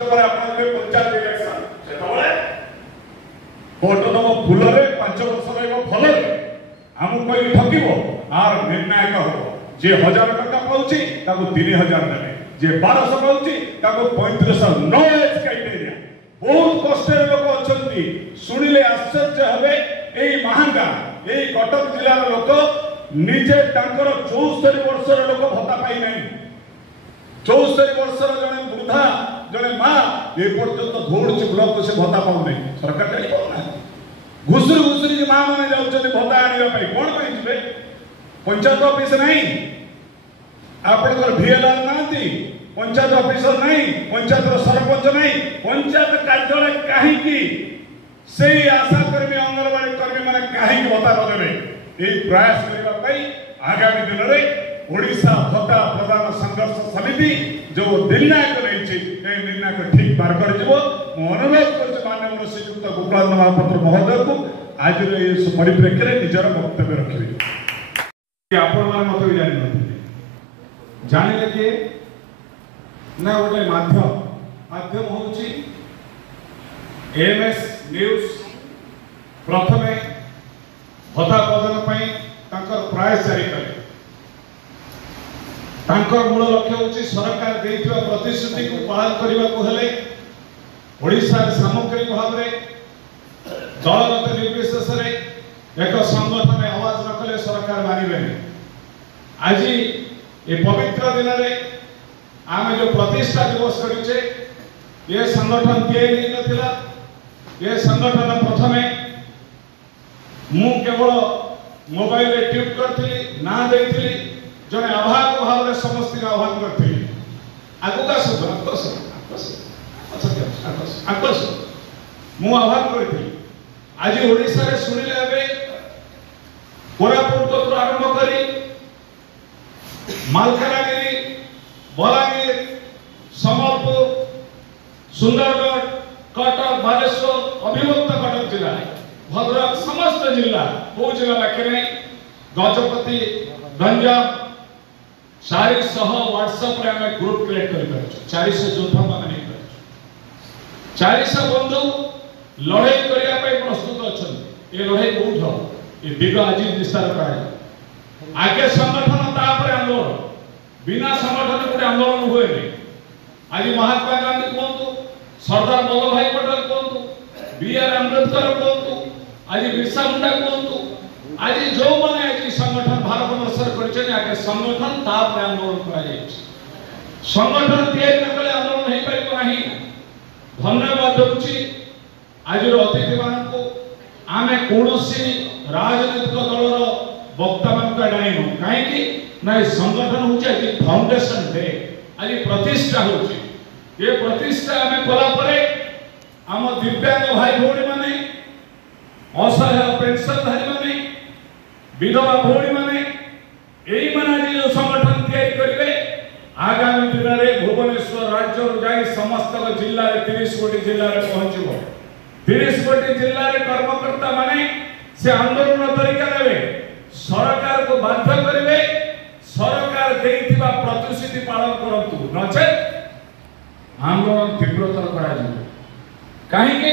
panchayat election vote दब फूल 5 वर्ष रल आम कोई ठकब आर निर्णायक हम जे 1000 टका पाँच 3000 देवे जे 1200 पाँच 3500 नो एज क्राइटेरिया बहुत कष्ट लोक अच्छा शुणिले आश्चर्य हे यही महांगा यही कटक जिलार लोक निजे 74 वर्षर लोक भत्ता पाई ना 74 वर्षर जड़े वृद्धा जड़े माँ ये पर्यंत दौड़ ब्लॉक से भत्ता पाऊना सरकार कहीं पाऊना घुसुरी घुसुरी माँ मैंने जाऊँ भत्ता आने कौन पे पंचायत ऑफिस नहीं आपंकर VLR ना पंचायत ऑफिसर नहीं पंचायत सरपंच नहीं पंचायत कार्यालय कहीं से आशा कर्मी अंगनवाड़ी कर्मी मैंने कहीं भत्ता देवे यही प्रयास करने आगामी दिन में ओडिशा भत्ता प्रदान संघर्ष समिति जो निर्णायक नहीं निर्णायक ठीक बार कर अनुरोध कर माननीय श्रीयुक्त गोपाल महापात्र महोदय को आज परिप्रेक्षी में निजर वक्तव्य रखिए आपण मत भी जानिले कि ना गोटे माध्यम हूँ AMS न्यूज प्रथमे भत्ता प्रदान प्रयास जारी कले मूल लक्ष्य हूँ सरकार देथिबा प्रतिश्रुति को पालन करने को हेले ओडिशा सामग्रिक भाव में दलगत निर्विशेष एक संगठन में आवाज रखले सरकार मानिबे आज ये पवित्र दिन में आम जो प्रतिष्ठा दिवस करिचे ये संगठन तैयारी नथिला ये संगठन प्रथमे मु केवल मोबाइल रे ट्यूब करथिली ना देथिली जने आभार भाव में समस्त आह्वान करते आगुका आकर्ष मु आह्वान करी आज ओडिशा रे सुनिले एबे कोरापुट तो आरंभ करी मालकानगिरी बलांगीर सम्बलपुर सुंदरगढ़ कटक बालेश्वर अभिमुक्त कटक जिला भद्रक समस्त जिला को जिला पाखे गजपति गंजाम 400 व्हाट्सएप रे हमें ग्रुप क्रिएट कर 400 योद्धा माने 400 बंधु लड़ाई करिया पे प्रस्तुत अछन ए लड़ाई कोठ हो ए दिग आज विस्तार कराय आगे संगठन तापर आंदोलन बिना संगठन कोटे आंदोलन हुए नहीं आज महात्मा गांधी कोंतु सरदार वल्लभ भाई पटेल कोंतु BR अम्बेडकर कोंतु आज बिरसा मुंडा कोंतु आज जो माने आज संगठन भारत वर्षर करछन आगे संगठन तापर आंदोलन करा जाय संगठन तैयारी न कले आंदोलन नहीं पाइबो नाही धन्यवाद दूची आज अतिथि मान को आमे कोनोसी राजनीतिक दलर वक्ता मान का डाइनो काहे कि ना संगठन होचे आज फाउंडेशन डे आज प्रतिष्ठा होचे ये प्रतिष्ठा हमें कला परे आम दिव्यांग भाई भौणी माने असहाय पेंशनधारी माने विधवा भौणी माने यही माने जो संगठन तैयारी करिवे आगामी दिन में भुवनेश्वर राज्य जाई समस्त जिल्ला रे 30 कोटी जिल्ला रे पहुंचबो 30 कोटी जिल्ला रे कर्मकर्ता माने से आंदोलन तरीका देवे सरकार को बाध्य करिवे सरकार देइथिबा प्रतिश्रुति पालन करंतु नचे आंदोलन तीव्रतर करा जिवो काहे कि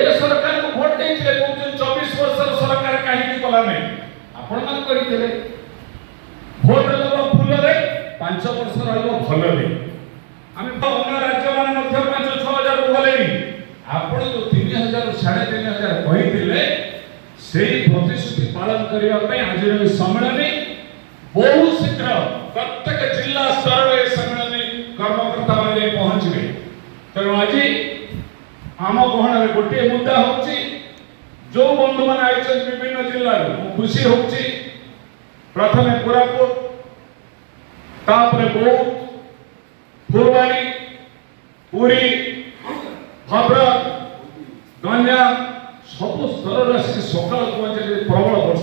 ए सरकार को वोट देइथिले 24 वर्ष सरकार काहे कि कला नै आपण मान करिथिले भोट दब फूल 5 वर्ष रहिबो भलो नै आमे अन्य राज्य मान मध्य 5-6 हजार भले नै आपण जो 3000 3500 कहिथिले सेही प्रतिश्रुति पालन करिया पे आज सम्मेलन बहुत शीघ्र प्रत्येक जिला स्तर रे सम्मेलन कर्मकर्ता माने पहुंचबे तेणु आज आम गहन रे गोटे मुद्दा होची जो बंधु मान आइछ विभिन्न जिल्ला रे खुशी होची प्रथमे कोरापुट तापरे बौद्ध फुलवाणी पुरी भद्रक गंजाम सब स्तर रे सकाल पहुंचे प्रबल